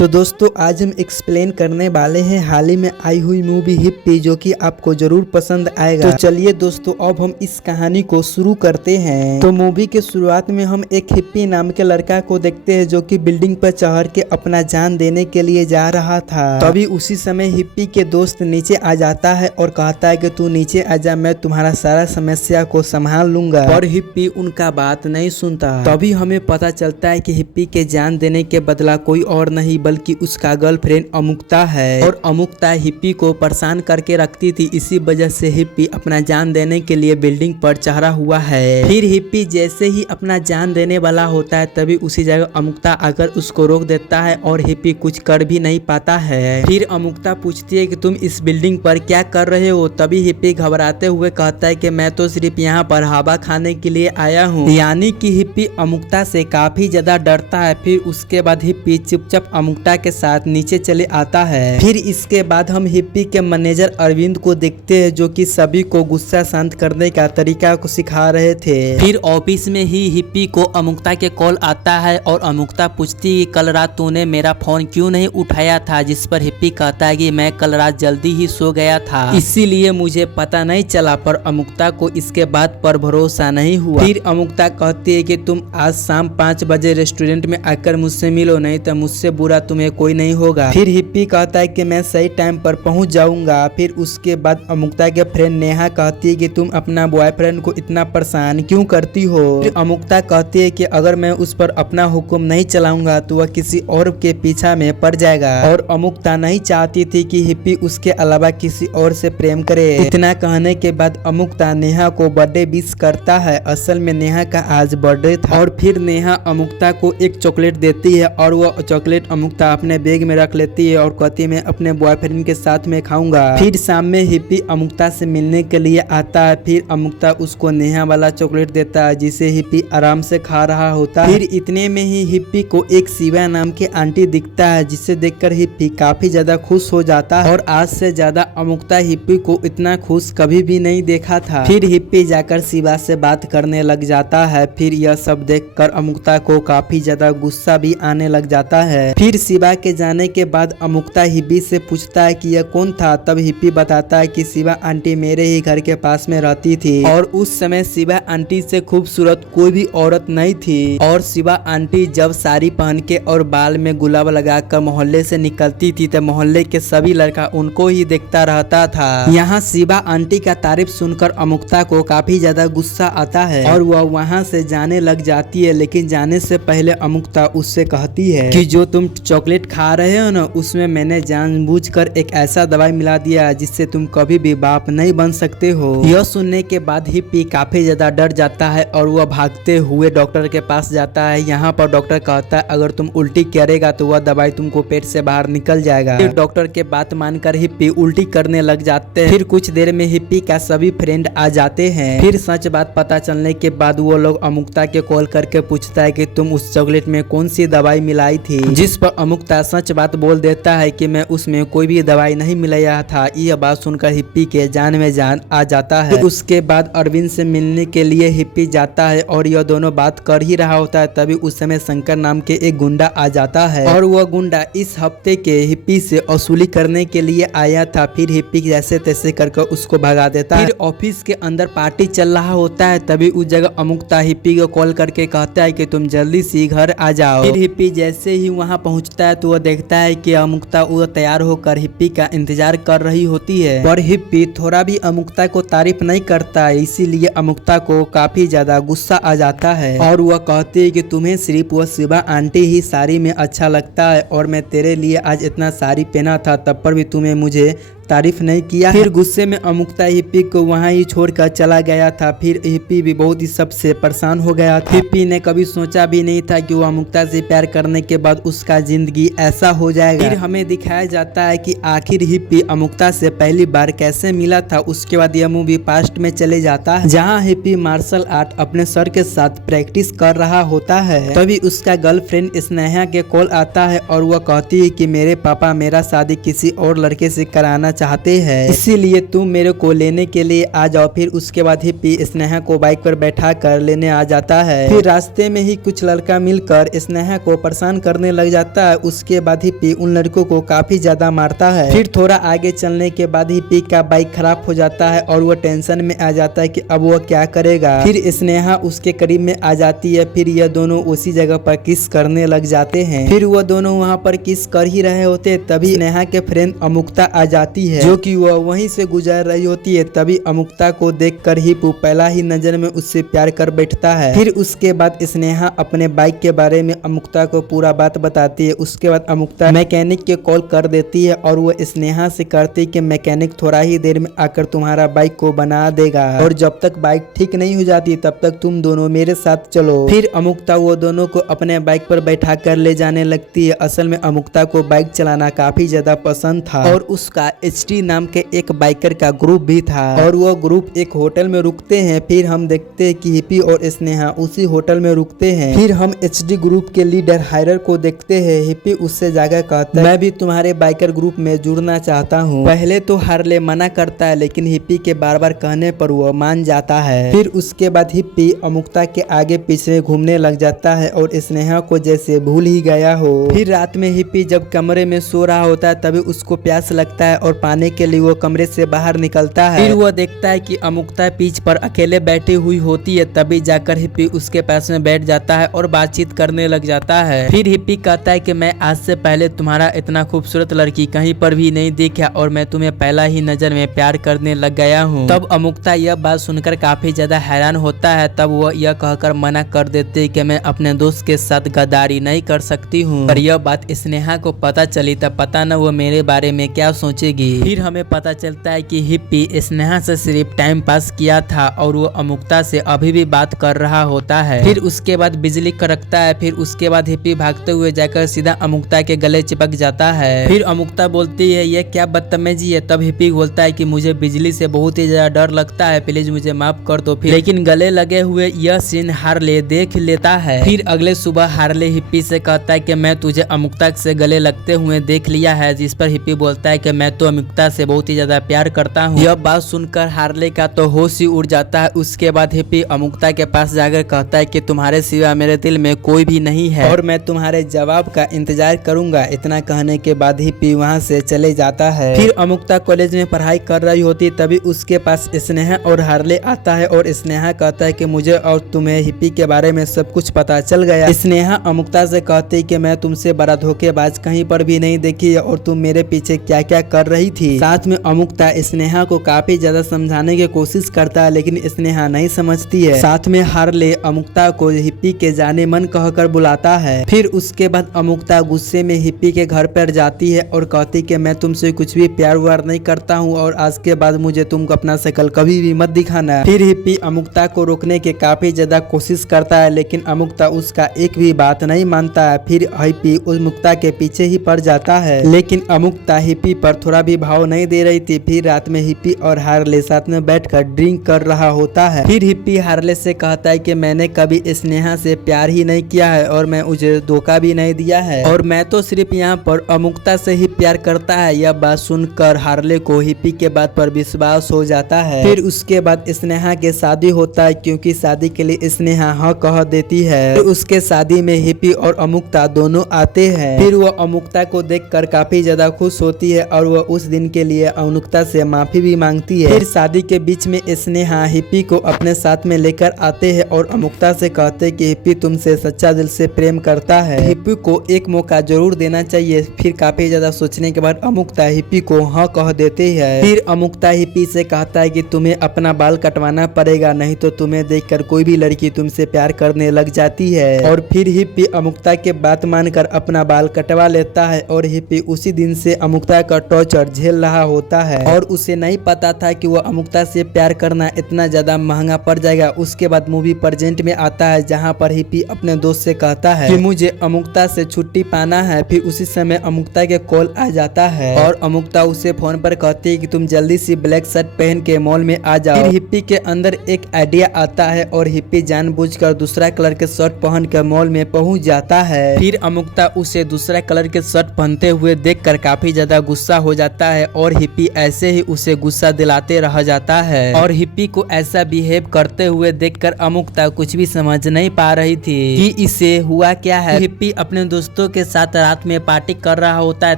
तो दोस्तों आज हम एक्सप्लेन करने वाले हैं हाल ही में आई हुई मूवी हिप्पी, जो कि आपको जरूर पसंद आएगा। तो चलिए दोस्तों अब हम इस कहानी को शुरू करते हैं। तो मूवी के शुरुआत में हम एक हिप्पी नाम के लड़का को देखते हैं जो कि बिल्डिंग पर चढ़ के अपना जान देने के लिए जा रहा था। तभी उसी समय हिप्पी के दोस्त नीचे आ जाता है और कहता है कि तू नीचे आजा, मैं तुम्हारा सारा समस्या को संभाल लूंगा। और हिप्पी उनका बात नहीं सुनता। तभी हमें पता चलता है कि हिप्पी के जान देने के बदला कोई और नहीं बल्कि उसका गर्लफ्रेंड अमुक्ता है। और अमुक्ता हिप्पी को परेशान करके रखती थी, इसी वजह से हिप्पी अपना जान देने के लिए बिल्डिंग पर चढ़ा हुआ है। फिर हिप्पी जैसे ही अपना जान देने वाला होता है तभी उसी जगह अमुक्ता आकर उसको रोक देता है और हिप्पी कुछ कर भी नहीं पाता है। फिर अमुक्ता पूछती है कि तुम इस बिल्डिंग पर क्या कर रहे हो। तभी हिप्पी घबराते हुए कहता है कि मैं तो सिर्फ यहाँ पर हवा खाने के लिए आया हूँ। यानी कि हिप्पी अमुक्ता से काफी ज्यादा डरता है। फिर उसके बाद हिप्पी चुपचाप अमुक्ता के साथ नीचे चले आता है। फिर इसके बाद हम हिप्पी के मैनेजर अरविंद को देखते हैं जो कि सभी को गुस्सा शांत करने का तरीका को सिखा रहे थे। फिर ऑफिस में ही हिप्पी को अमुक्ता के कॉल आता है और अमुक्ता पूछती है कल रात तूने मेरा फोन क्यों नहीं उठाया था। जिस पर हिप्पी कहता है कि मैं कल रात जल्दी ही सो गया था, इसीलिए मुझे पता नहीं चला। पर अमुक्ता को इसके बात पर भरोसा नहीं हुआ। फिर अमुक्ता कहती है कि तुम आज शाम 5 बजे रेस्टोरेंट में आकर मुझसे मिलो, नहीं तो मुझसे बुरा तुम्हें कोई नहीं होगा। फिर हिप्पी कहता है कि मैं सही टाइम पर पहुंच जाऊंगा। फिर उसके बाद अमुक्ता के फ्रेंड नेहा कहती है कि तुम अपना बॉयफ्रेंड को इतना परेशान क्यों करती हो। फिर अमुक्ता कहती है कि अगर मैं उस पर अपना हुक्म नहीं चलाऊंगा तो वह किसी और के पीछा में पड़ जाएगा। और अमुक्ता नहीं चाहती थी कि हिप्पी उसके अलावा किसी और से प्रेम करे। इतना कहने के बाद अमुक्ता नेहा को बर्थडे विश करता है। असल में नेहा का आज बर्थडे था। और फिर नेहा अमुक्ता को एक चॉकलेट देती है और वह चॉकलेट अमुक्ता अपने बैग में रख लेती है और कहती है मैं अपने बॉयफ्रेंड के साथ में खाऊंगा। फिर शाम में हिप्पी अमुक्ता से मिलने के लिए आता है। फिर अमुक्ता उसको नेहा वाला चॉकलेट देता है जिसे हिप्पी आराम से खा रहा होता है। फिर इतने में ही हिप्पी को एक शिवा नाम के आंटी दिखता है जिसे देखकर हिप्पी काफी ज्यादा खुश हो जाता है। और आज से ज्यादा अमुक्ता हिप्पी को इतना खुश कभी भी नहीं देखा था। फिर हिप्पी जाकर शिवा से बात करने लग जाता है। फिर यह सब देखकर अमुक्ता को काफी ज्यादा गुस्सा भी आने लग जाता है। फिर शिवा के जाने के बाद अमुक्ता हिप्पी से पूछता है कि यह कौन था। तब हिप्पी बताता है कि शिवा आंटी मेरे ही घर के पास में रहती थी और उस समय शिवा आंटी से खूबसूरत कोई भी औरत नहीं थी। और शिवा आंटी जब साड़ी पहन के और बाल में गुलाब लगाकर मोहल्ले से निकलती थी तो मोहल्ले के सभी लड़का उनको ही देखता रहता था। यहाँ शिवा आंटी का तारीफ सुनकर अमुक्ता को काफी ज्यादा गुस्सा आता है और वह वहाँ से जाने लग जाती है। लेकिन जाने से पहले अमुक्ता उससे कहती है कि जो तुम चॉकलेट खा रहे हो ना, उसमें मैंने जानबूझकर एक ऐसा दवाई मिला दिया जिससे तुम कभी भी बाप नहीं बन सकते हो। यह सुनने के बाद हिप्पी काफी ज्यादा डर जाता है और वह भागते हुए डॉक्टर के पास जाता है। यहाँ पर डॉक्टर कहता है अगर तुम उल्टी करेगा तो वह दवाई तुमको पेट से बाहर निकल जाएगा। फिर डॉक्टर के बात मानकर हिप्पी उल्टी करने लग जाते हैं। फिर कुछ देर में हिप्पी का सभी फ्रेंड आ जाते हैं। फिर सच बात पता चलने के बाद वो लोग अमुक्ता के कॉल करके पूछता है कि तुम उस चॉकलेट में कौन सी दवाई मिलाई थी। जिस पर अमुक्ता सच बात बोल देता है कि मैं उसमें कोई भी दवाई नहीं मिलाया था। यह बात सुनकर हिप्पी के जान में जान आ जाता है। उसके बाद अरविंद से मिलने के लिए हिप्पी जाता है और यह दोनों बात कर ही रहा होता है। तभी उस समय शंकर नाम के एक गुंडा आ जाता है और वह गुंडा इस हफ्ते के हिप्पी से वसूली करने के लिए आया था। फिर हिप्पी जैसे तैसे करके उसको भगा देता है। फिर ऑफिस के अंदर पार्टी चल रहा होता है। तभी उस जगह अमुक्ता हिप्पी को कॉल करके कहता है कि तुम जल्दी से घर आ जाओ। फिर हिप्पी जैसे ही वहाँ पहुँचता है तो वह देखता है कि अमुक्ता वो तैयार होकर हिप्पी का इंतजार कर रही होती है। पर हिप्पी थोड़ा भी अमुक्ता को तारीफ नहीं करता है, इसीलिए अमुक्ता को काफी ज्यादा गुस्सा आ जाता है और वह कहती है कि तुम्हें सिर्फ वह शिवा आंटी ही साड़ी में अच्छा लगता है और मैं तेरे लिए आज इतना साड़ी पहना था तब पर भी तुम्हें मुझे तारीफ नहीं किया। फिर गुस्से में अमुक्ता हिप्पी को वहाँ ही छोड़कर चला गया था। फिर हिप्पी भी बहुत ही सबसे परेशान हो गया था। हिप्पी ने कभी सोचा भी नहीं था कि वो अमुक्ता से प्यार करने के बाद उसका जिंदगी ऐसा हो जाएगा। फिर हमें दिखाया जाता है कि आखिर हिप्पी अमुक्ता से पहली बार कैसे मिला था। उसके बाद यह मूवी पास्ट में चले जाता है जहाँ हिप्पी मार्शल आर्ट अपने सर के साथ प्रैक्टिस कर रहा होता है। तभी उसका गर्लफ्रेंड स्नेहा के कॉल आता है और वह कहती है कि मेरे पापा मेरा शादी किसी और लड़के से कराना चाहते हैं, इसीलिए तुम मेरे को लेने के लिए आ जाओ। फिर उसके बाद हिप्पी स्नेहा को बाइक पर बैठा कर लेने आ जाता है। फिर रास्ते में ही कुछ लड़का मिलकर स्नेहा को परेशान करने लग जाता है। उसके बाद हिप्पी उन लड़कों को काफी ज्यादा मारता है। फिर थोड़ा आगे चलने के बाद हिप्पी का बाइक खराब हो जाता है और वो टेंशन में आ जाता है कि अब वो क्या करेगा। फिर स्नेहा उसके करीब में आ जाती है। फिर यह दोनों उसी जगह पर किस करने लग जाते हैं। फिर वो दोनों वहाँ पर किस कर ही रहे होते, तभी स्नेहा के फ्रेंड अमुक्ता आ जाती है, जो कि वह वहीं से गुजर रही होती है। तभी अमुक्ता को देखकर हिप्पी पहला ही नजर में उससे प्यार कर बैठता है। फिर उसके बाद स्नेहा अपने बाइक के बारे में अमुक्ता को पूरा बात बताती है। उसके बाद अमुक्ता मैकेनिक के कॉल कर देती है और वो स्नेहा से कहती है कि मैकेनिक थोड़ा ही देर में आकर तुम्हारा बाइक को बना देगा और जब तक बाइक ठीक नहीं हो जाती तब तक तुम दोनों मेरे साथ चलो। फिर अमुक्ता वो दोनों को अपने बाइक पर बैठा कर ले जाने लगती है। असल में अमुक्ता को बाइक चलाना काफी ज्यादा पसंद था और उसका HT नाम के एक बाइकर का ग्रुप भी था और वो ग्रुप एक होटल में रुकते हैं। फिर हम देखते हैं कि हिप्पी और स्नेहा उसी होटल में रुकते हैं। फिर हम HD ग्रुप के लीडर हायरर को देखते हैं। हिप्पी उससे जाकर कहता है मैं भी तुम्हारे बाइकर ग्रुप में जुड़ना चाहता हूँ। पहले तो हार्ले मना करता है, लेकिन हिप्पी के बार बार कहने पर वो मान जाता है। फिर उसके बाद हिप्पी अमुक्ता के आगे पीछे घूमने लग जाता है और स्नेहा को जैसे भूल ही गया हो। फिर रात में हिप्पी जब कमरे में सो रहा होता है तभी उसको प्यास लगता है और पाने के लिए वो कमरे से बाहर निकलता है। फिर वो देखता है कि अमुक्ता पीछ पर अकेले बैठी हुई होती है। तभी जाकर हिप्पी उसके पास में बैठ जाता है और बातचीत करने लग जाता है। फिर हिप्पी कहता है कि मैं आज से पहले तुम्हारा इतना खूबसूरत लड़की कहीं पर भी नहीं देखा और मैं तुम्हें पहला ही नजर में प्यार करने लग गया हूँ। तब अमुक्ता यह बात सुनकर काफी ज्यादा हैरान होता है। तब वो यह कहकर मना कर देते कि मैं अपने दोस्त के साथ गद्दारी नहीं कर सकती हूँ। पर यह बात स्नेहा को पता चली तब पता न वो मेरे बारे में क्या सोचेगी। फिर हमें पता चलता है कि हिप्पी स्नेहा से सिर्फ टाइम पास किया था और वो अमुक्ता से अभी भी बात कर रहा होता है। फिर उसके बाद बिजली कड़कता है। फिर उसके बाद हिप्पी भागते हुए जाकर सीधा अमुक्ता के गले चिपक जाता है। फिर अमुक्ता बोलती है ये क्या बदतमीजी है। तब हिप्पी बोलता है कि मुझे बिजली से बहुत ही ज्यादा डर लगता है, प्लीज मुझे माफ कर दो। फिर लेकिन गले लगे हुए यह सीन हार्ले देख लेता है। फिर अगले सुबह हार्ले हिप्पी से कहता है कि मैं तुझे अमुक्ता से गले लगते हुए देख लिया है। जिस पर हिप्पी बोलता है कि मैं तो अमुक्ता से बहुत ही ज्यादा प्यार करता हूँ। यह बात सुनकर हार्ले का तो होश ही उड़ जाता है। उसके बाद हिप्पी अमुक्ता के पास जाकर कहता है कि तुम्हारे सिवा मेरे दिल में कोई भी नहीं है और मैं तुम्हारे जवाब का इंतजार करूंगा। इतना कहने के बाद हिप्पी वहाँ से चले जाता है। फिर अमुक्ता कॉलेज में पढ़ाई कर रही होती तभी उसके पास स्नेहा और हार्ले आता है और स्नेहा कहता है कि मुझे और तुम्हें हिप्पी के बारे में सब कुछ पता चल गया। स्नेहा अमुक्ता से कहती है कि मैं तुमसे बड़ा धोखेबाज कहीं पर भी नहीं देखी और तुम मेरे पीछे क्या क्या कर रही थी। साथ में अमुक्ता स्नेहा को काफी ज्यादा समझाने की कोशिश करता है लेकिन स्नेहा नहीं समझती है। साथ में हार्ले अमुक्ता को हिप्पी के जाने मन कहकर बुलाता है। फिर उसके बाद अमुक्ता गुस्से में हिप्पी के घर पर जाती है और कहती कि मैं तुमसे कुछ भी प्यार व्यार नहीं करता हूँ और आज के बाद मुझे तुमको अपना शकल कभी भी मत दिखाना। फिर हिप्पी अमुक्ता को रोकने की काफी ज्यादा कोशिश करता है लेकिन अमुक्ता उसका एक भी बात नहीं मानता है। फिर हिप्पी अमुक्ता के पीछे ही पड़ जाता है लेकिन अमुक्ता हिप्पी पर थोड़ा भी भाव नहीं दे रही थी। फिर रात में हिप्पी और हार्ले साथ में बैठकर ड्रिंक कर रहा होता है। फिर हिप्पी हार्ले से कहता है कि मैंने कभी स्नेहा से प्यार ही नहीं किया है और मैं उसे धोखा भी नहीं दिया है और मैं तो सिर्फ यहाँ पर अमुक्ता से ही प्यार करता है। यह बात सुनकर हार्ले को हिप्पी के बात पर विश्वास हो जाता है। फिर उसके बाद स्नेहा के शादी होता है क्योंकि शादी के लिए स्नेहा हाँ कह देती है। फिर उसके शादी में हिप्पी और अमुक्ता दोनों आते हैं। फिर वो अमुक्ता को देखकर काफी ज्यादा खुश होती है और वह उस दिन के लिए अमुक्ता से माफी भी मांगती है। फिर शादी के बीच में स्नेहा हिप्पी को अपने साथ में लेकर आते हैं और अमुक्ता से कहते हैं कि हिप्पी तुमसे सच्चा दिल से प्रेम करता है, हिप्पी को एक मौका जरूर देना चाहिए। फिर काफी ज्यादा सोचने के बाद अमुक्ता हिप्पी को हाँ कह देते हैं। फिर अमुक्ता हिप्पी से कहता है कि तुम्हें अपना बाल कटवाना पड़ेगा, नहीं तो तुम्हें देखकर कोई भी लड़की तुमसे प्यार करने लग जाती है। और फिर हिप्पी अमुक्ता के बात मानकर अपना बाल कटवा लेता है और हिप्पी उसी दिन से अमुक्ता का टॉर्चर झेल रहा होता है और उसे नहीं पता था कि वह अमुक्ता से प्यार करना इतना ज्यादा महंगा पड़ जाएगा। उसके बाद मूवी प्रेजेंट में आता है जहाँ पर हिप्पी अपने दोस्त से कहता है कि मुझे अमुक्ता से छुट्टी पाना है। फिर उसी समय अमुक्ता के कॉल आ जाता है और अमुक्ता उसे फोन पर कहती है कि तुम जल्दी से ब्लैक शर्ट पहन के मॉल में आ जाओ। फिर हिप्पी के अंदर एक आइडिया आता है और हिप्पी जानबूझकर दूसरा कलर के शर्ट पहन कर मॉल में पहुंच जाता है। फिर अमुक्ता उसे दूसरा कलर के शर्ट पहनते हुए देखकर काफी ज्यादा गुस्सा हो जाता है और हिप्पी ऐसे ही उसे गुस्सा दिलाते रह जाता है। और हिप्पी को ऐसा बिहेव करते हुए देखकर अमुक्ता कुछ भी समझ नहीं पा रही थी कि इसे हुआ क्या है। हिप्पी अपने दोस्तों के साथ रात में पार्टी कर रहा होता है,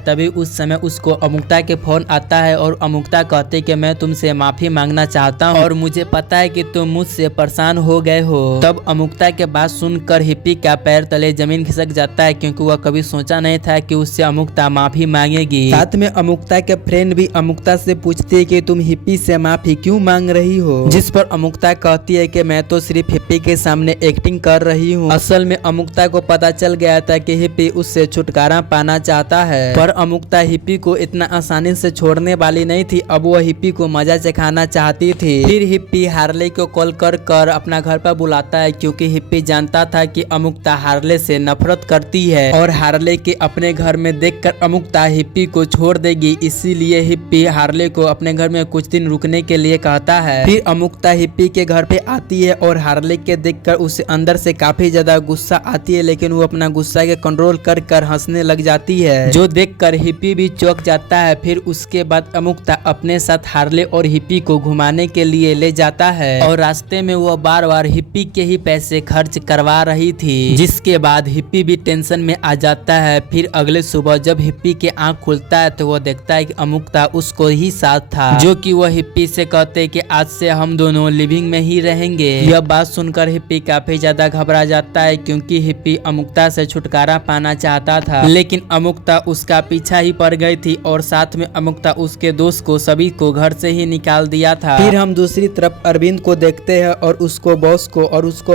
तभी उस समय उसको अमुक्ता के फोन आता है और अमुक्ता कहते कि मैं तुमसे माफी मांगना चाहता हूँ और मुझे पता है कि तुम मुझसे परेशान हो गए हो। तब अमुक्ता के बात सुनकर हिप्पी का पैर तले जमीन खिसक जाता है, क्योंकि वह कभी सोचा नहीं था कि उससे अमुक्ता माफी मांगेगी। साथ में अमुक्ता के फ्रेंड भी अमुक्ता से पूछती है कि तुम हिप्पी से माफी क्यों मांग रही हो, जिस पर अमुक्ता कहती है कि मैं तो सिर्फ हिप्पी के सामने एक्टिंग कर रही हूँ। असल में अमुक्ता को पता चल गया था कि हिप्पी उससे छुटकारा पाना चाहता है, पर अमुक्ता हिप्पी को इतना आसानी से छोड़ने वाली नहीं थी। अब वह हिप्पी को मजा चखाना चाहती थी। फिर हिप्पी हार्ले को कॉल कर अपना घर पर बुलाता है, क्योंकि हिप्पी जानता था कि अमुक्ता हार्ले से नफरत करती है और हार्ले के अपने घर में देखकर अमुक्ता हिप्पी को छोड़ देगी। इसीलिए हिप्पी हार्ले को अपने घर में कुछ दिन रुकने के लिए कहता है। फिर अमुक्ता हिप्पी के घर पे आती है और हार्ले के देखकर उसे अंदर से काफी ज्यादा गुस्सा आती है, लेकिन वो अपना गुस्सा के कंट्रोल कर हंसने लग जाती है, जो देखकर हिप्पी भी चौंक जाता है। फिर उसके बाद अमुक्ता अपने साथ हार्ले और हिप्पी को घुमाने के लिए ले जाता है और रास्ते में वो बार बार हिप्पी के ही पैसे खर्च करवा रही थी, जिसके बाद हिप्पी भी टेंशन में आ जाता है। फिर अगले सुबह जब हिप्पी के आँख खुलता है तो वो देखता है कि अमुक्ता उसको ही साथ था, जो कि वह हिप्पी से कहते कि आज से हम दोनों लिविंग में ही रहेंगे। यह बात सुनकर हिप्पी काफी ज्यादा घबरा जाता है, क्योंकि हिप्पी अमुक्ता से छुटकारा पाना चाहता था, लेकिन अमुक्ता उसका पीछा ही पड़ गई थी और साथ में अमुक्ता उसके दोस्त को सभी को घर से ही निकाल दिया था। फिर हम दूसरी तरफ अरविंद को देखते हैं और उसको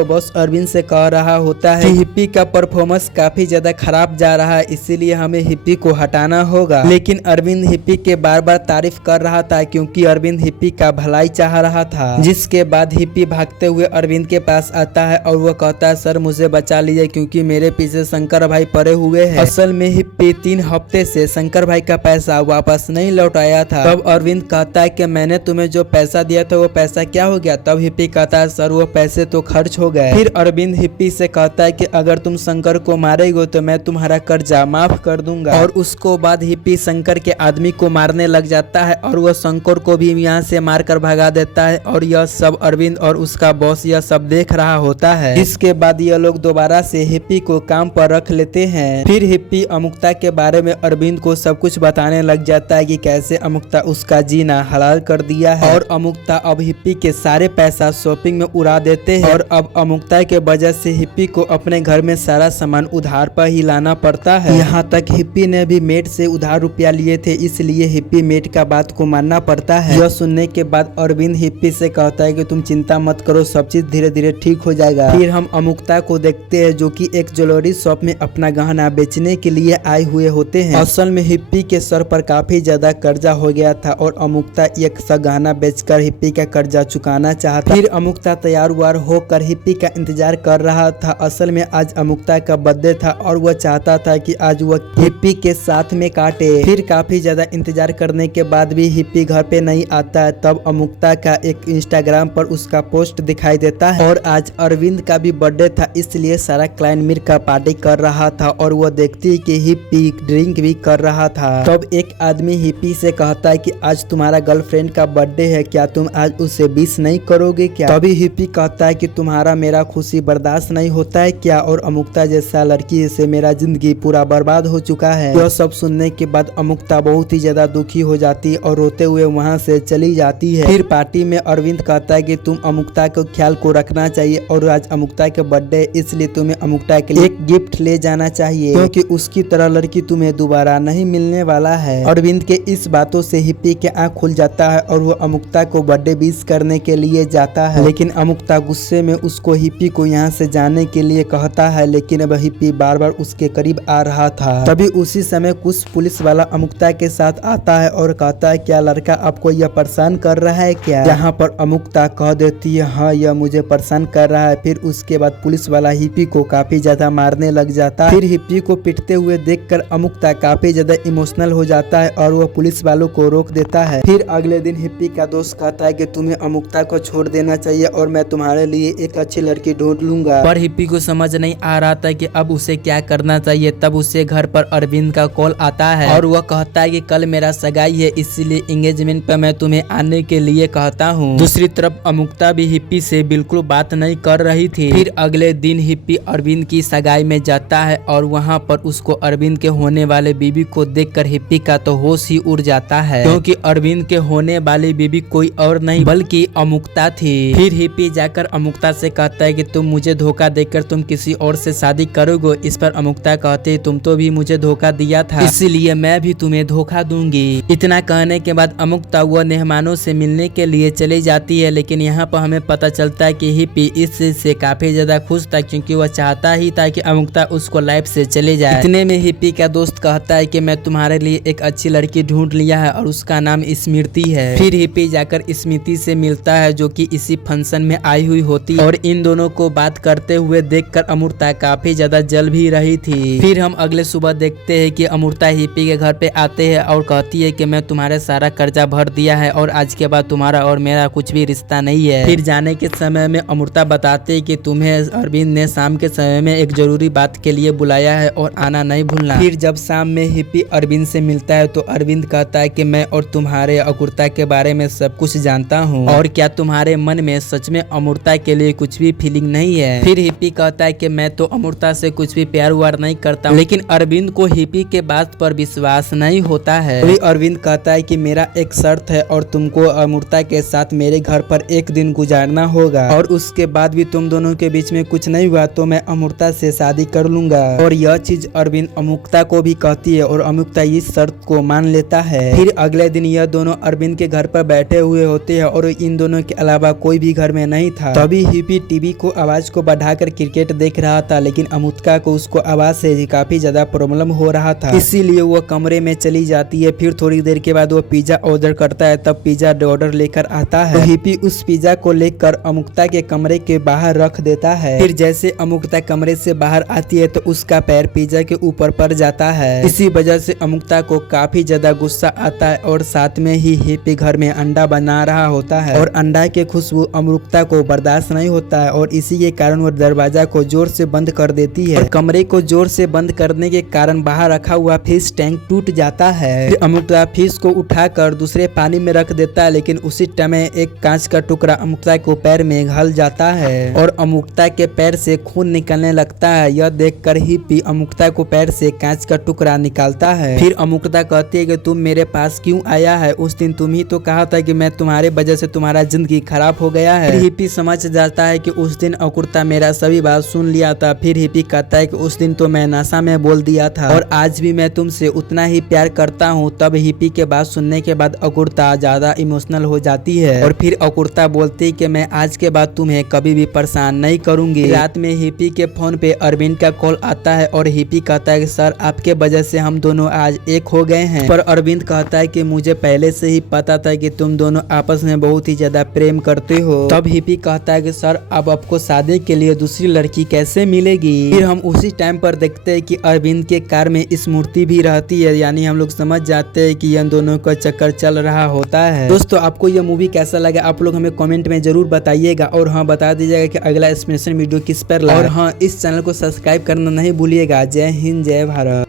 बॉस अरविंद से कह रहा होता है कि हिप्पी का परफॉर्मेंस काफी ज्यादा खराब जा रहा है, इसीलिए हमें हिप्पी को हटाना होगा। लेकिन अरविंद हिप्पी के बार बार तारीफ कर रहा था, क्योंकि अरविंद हिप्पी का भलाई चाह रहा था। जिसके बाद हिप्पी भागते हुए अरविंद के पास आता है और वो कहता है सर मुझे बचा लीजिए, क्योंकि मेरे पीछे शंकर भाई पड़े हुए हैं। असल में हिप्पी 3 हफ्ते से शंकर भाई का पैसा वापस नहीं लौटाया था। तब अरविंद कहता है कि मैंने तुम्हें जो पैसा दिया था वो पैसा क्या हो गया। तब हिप्पी कहता है सर वो पैसे तो खर्च हो गए। फिर अरविंद हिप्पी से कहता है कि अगर तुम शंकर को मारेगो तो मैं तुम्हारा कर्जा माफ कर दूंगा। और उसको बाद हिप्पी शंकर के आदमी को मारने लग जाता है और वह शंकर को भी यहाँ से मारकर भगा देता है। और यह सब अरविंद और उसका बॉस यह सब देख रहा होता है। इसके बाद ये लोग दोबारा से हिप्पी को काम पर रख लेते हैं। फिर हिप्पी अमुक्ता के बारे में अरविंद को सब कुछ बताने लग जाता है कि कैसे अमुक्ता उसका जीना हलाल कर दिया है और अमुक्ता अब हिप्पी के सारे पैसा शॉपिंग में उड़ा देते हैं। और अब अमुक्ता के वजह से हिप्पी को अपने घर में सारा सामान उधार पर ही लाना पड़ता है। यहाँ तक हिप्पी ने भी मेट से उधार रुपया लिए थे, इसलिए हिप्पी मेट का बात को मानना पड़ता है। यह सुनने के बाद अरविंद हिप्पी से कहता है कि तुम चिंता मत करो, सब चीज धीरे धीरे ठीक हो जाएगा। फिर हम अमुक्ता को देखते हैं, जो कि एक ज्वेलरी शॉप में अपना गहना बेचने के लिए आए हुए होते हैं। असल में हिप्पी के सर पर काफी ज्यादा कर्जा हो गया था और अमुक्ता एक सा गहना बेचकर हिप्पी का कर्जा चुकाना चाहता। फिर अमुक्ता तैयार वार होकर हिप्पी का इंतजार कर रहा था। असल में आज अमुक्ता का बर्थडे था और वह चाहता था कि आज वह हिप्पी के साथ में काटे। फिर काफी ज्यादा इंतजार करने के बाद भी हिप्पी घर पे नहीं आता है। तब अमुक्ता का एक इंस्टाग्राम पर उसका पोस्ट दिखाई देता है और आज अरविंद का भी बर्थडे था, इसलिए सारा क्लाइंट मिल कर पार्टी कर रहा था और वह देखती है कि हिप्पी ड्रिंक भी कर रहा था। तब एक आदमी हिप्पी से कहता है कि आज तुम्हारा गर्लफ्रेंड का बर्थडे है, क्या तुम आज उसे विश नहीं करोगे क्या। तभी हिप्पी कहता है कि तुम्हारा मेरा खुशी बर्दाश्त नहीं होता है क्या, और अमुक्ता जैसा लड़की से मेरा जिंदगी पूरा बर्बाद हो चुका है। यह सब सुनने के बाद अमुक्ता बहुत ही ज्यादा दुखी हो जाती है और रोते हुए वहाँ से चली जाती है। फिर पार्टी में अरविंद कहता है कि तुम अमुक्ता के ख्याल को रखना चाहिए और आज अमुक्ता के बर्थडे, इसलिए तुम्हें अमुक्ता के लिए एक गिफ्ट ले जाना चाहिए, क्योंकि उसकी तरह लड़की तुम्हें दोबारा नहीं मिलने वाला है। अरविंद के इस बातों से हिप्पी के आँख खुल जाता है और वो अमुक्ता को बर्थडे विश करने के लिए जाता है। लेकिन अमुक्ता गुस्से में उसको हिप्पी को यहाँ से जाने के लिए कहता है, लेकिन अब हिप्पी बार बार उसके करीब आ रहा था। तभी उसी समय कुछ पुलिस वाला अमुक्ता के साथ आता है और कहता है क्या लड़का आपको यह परेशान कर रहा है क्या। यहाँ पर अमुक्ता कह देती है हाँ यह मुझे परेशान कर रहा है। फिर उसके बाद पुलिस वाला हिप्पी को काफी ज्यादा मारने लग जाता है। फिर हिप्पी को पिटते हुए देखकर अमुक्ता काफी ज्यादा इमोशनल हो जाता है और वह पुलिस वालों को रोक देता है। फिर अगले दिन हिप्पी का दोस्त कहता है कि तुम्हें अमुक्ता को छोड़ देना चाहिए और मैं तुम्हारे लिए एक अच्छी लड़की ढूंढ लूंगा। पर हिप्पी को समझ नहीं आ रहा था कि अब उसे क्या करना चाहिए। तब उसे घर पर अरविंद का कॉल आता है और वह कहता है कि कल कल मेरा सगाई है, इसीलिए एंगेजमेंट पे मैं तुम्हें आने के लिए कहता हूँ। दूसरी तरफ अमुक्ता भी हिप्पी से बिल्कुल बात नहीं कर रही थी। फिर अगले दिन हिप्पी अरविंद की सगाई में जाता है और वहाँ पर उसको अरविंद के होने वाले बीबी को देखकर हिप्पी का तो होश ही उड़ जाता है, क्योंकि अरविंद के होने वाली बीबी कोई और नहीं बल्कि अमुक्ता थी। फिर हिप्पी जाकर अमुक्ता से कहता है कि तुम मुझे धोखा देकर तुम किसी और से शादी करोगे। इस पर अमुक्ता कहते है तुम तो भी मुझे धोखा दिया था, इसीलिए मैं भी तुम्हें धोखा दूंगी। इतना कहने के बाद अमुक्ता वह मेहमानों से मिलने के लिए चली जाती है, लेकिन यहाँ पर हमें पता चलता है कि हिप्पी इस चीज से काफी ज्यादा खुश था, क्योंकि वह चाहता ही था कि अमुक्ता उसको लाइफ से चले जाए। इतने में हिप्पी का दोस्त कहता है कि मैं तुम्हारे लिए एक अच्छी लड़की ढूंढ लिया है और उसका नाम स्मृति है। फिर हिप्पी जाकर स्मृति से मिलता है जो कि इसी फंक्शन में आई हुई होती है, और इन दोनों को बात करते हुए देखकर अमृता काफी ज्यादा जल भी रही थी। फिर हम अगले सुबह देखते हैं कि अमृता हिप्पी के घर पे आते हैं और कहती है कि मैं तुम्हारे सारा कर्जा भर दिया है और आज के बाद तुम्हारा और मेरा कुछ भी रिश्ता नहीं है। फिर जाने के समय में अमृता बताते है कि तुम्हें अरविंद ने शाम के समय में एक जरूरी बात के लिए बुलाया है और आना नहीं भूलना। फिर जब शाम में हिप्पी अरविंद से मिलता है तो अरविंद कहता है कि मैं और तुम्हारे अमृता के बारे में सब कुछ जानता हूँ, और क्या तुम्हारे मन में सच में अमृता के लिए कुछ भी फीलिंग नहीं है। फिर हिप्पी कहता है कि मैं तो अमृता से कुछ भी प्यार व्यार नहीं करता, लेकिन अरविंद को हिप्पी के बात पर विश्वास नहीं होता है। फिर अरविंद कहता है कि मेरा एक शर्त है और तुमको अमृता के साथ मेरे घर पर एक दिन गुजारना होगा, और उसके बाद भी तुम दोनों के बीच में कुछ नहीं हुआ तो मैं अमृता से शादी कर लूंगा। और यह चीज अरविंद अमुक्ता को भी कहती है और अमुक्ता इस शर्त को मान लेता है। फिर अगले दिन यह दोनों अरविंद के घर पर बैठे हुए होते हैं और इन दोनों के अलावा कोई भी घर में नहीं था। तभी हिप्पी टीवी को आवाज को बढ़ाकर क्रिकेट देख रहा था, लेकिन अमुक्ता को उसको आवाज से काफी ज्यादा प्रॉब्लम हो रहा था, इसीलिए वो कमरे में चली जाती है। फिर थोड़ी देर के बाद वो पिज्जा ऑर्डर करता है, तब पिज्जा ऑर्डर लेकर आता है। तो हिप्पी उस पिज्जा को लेकर अमुक्ता के कमरे के बाहर रख देता है। फिर जैसे अमुक्ता कमरे से बाहर आती है तो उसका पैर पिज्जा के ऊपर पड़ जाता है। इसी वजह से अमुक्ता को काफी ज्यादा गुस्सा आता है और साथ में ही हिप्पी घर में अंडा बना रहा होता है, और अंडा के खुशबू अमुक्ता को बर्दाश्त नहीं होता है, और इसी के कारण वो दरवाजा को जोर से बंद कर देती है। और कमरे को जोर से बंद करने के कारण बाहर रखा हुआ फिश टैंक टूट जाता है। फिर अमुक्ता फिश को उठाकर दूसरे पानी में रख देता है, लेकिन उसी समय एक कांच का टुकड़ा अमुक्ता को पैर में घल जाता है और अमुक्ता के पैर से खून निकलने लगता है। यह देखकर हिप्पी अमुक्ता को पैर से कांच का टुकड़ा निकालता है। फिर अमुक्ता कहती है कि तुम मेरे पास क्यों आया है, उस दिन तुम ही तो कहा था कि मैं तुम्हारे वजह से तुम्हारा जिंदगी खराब हो गया है। फिर हिप्पी समझ जाता है कि उस दिन अमुक्ता मेरा सभी बात सुन लिया था। फिर हिप्पी कहता है कि उस दिन तो मैं नशा में बोल दिया था और आज भी मैं तुमसे उतना ही प्यार करता हूँ। तब हिप्पी के बात सुनने के बाद अमुक्ता ज्यादा इमोशनल हो जाती है और फिर अमुक्ता बोलती है कि मैं आज के बाद तुम्हें कभी भी परेशान नहीं करूंगी। रात में हिप्पी के फोन पे अरविंद का कॉल आता है और हिप्पी कहता है कि सर आपके वजह से हम दोनों आज एक हो गए हैं। पर अरविंद कहता है कि मुझे पहले से ही पता था कि तुम दोनों आपस में बहुत ही ज्यादा प्रेम करते हो। तब हिप्पी कहता है कि सर अब आपको शादी के लिए दूसरी लड़की कैसे मिलेगी। फिर हम उसी टाइम पर देखते हैं कि अरविंद के कार में स्मृति भी रहती है, यानी हम लोग समझ जाते हैं कि इन दोनों का चक्कर चल रहा होता है। दोस्तों आपको यह मूवी कैसा लगा आप लोग हमें कमेंट में जरूर बताइएगा, और हाँ बता दीजिएगा कि अगला एक्सप्लेनेशन वीडियो किस पर लगा। और हाँ इस चैनल को सब्सक्राइब करना नहीं भूलिएगा। जय हिंद जय भारत।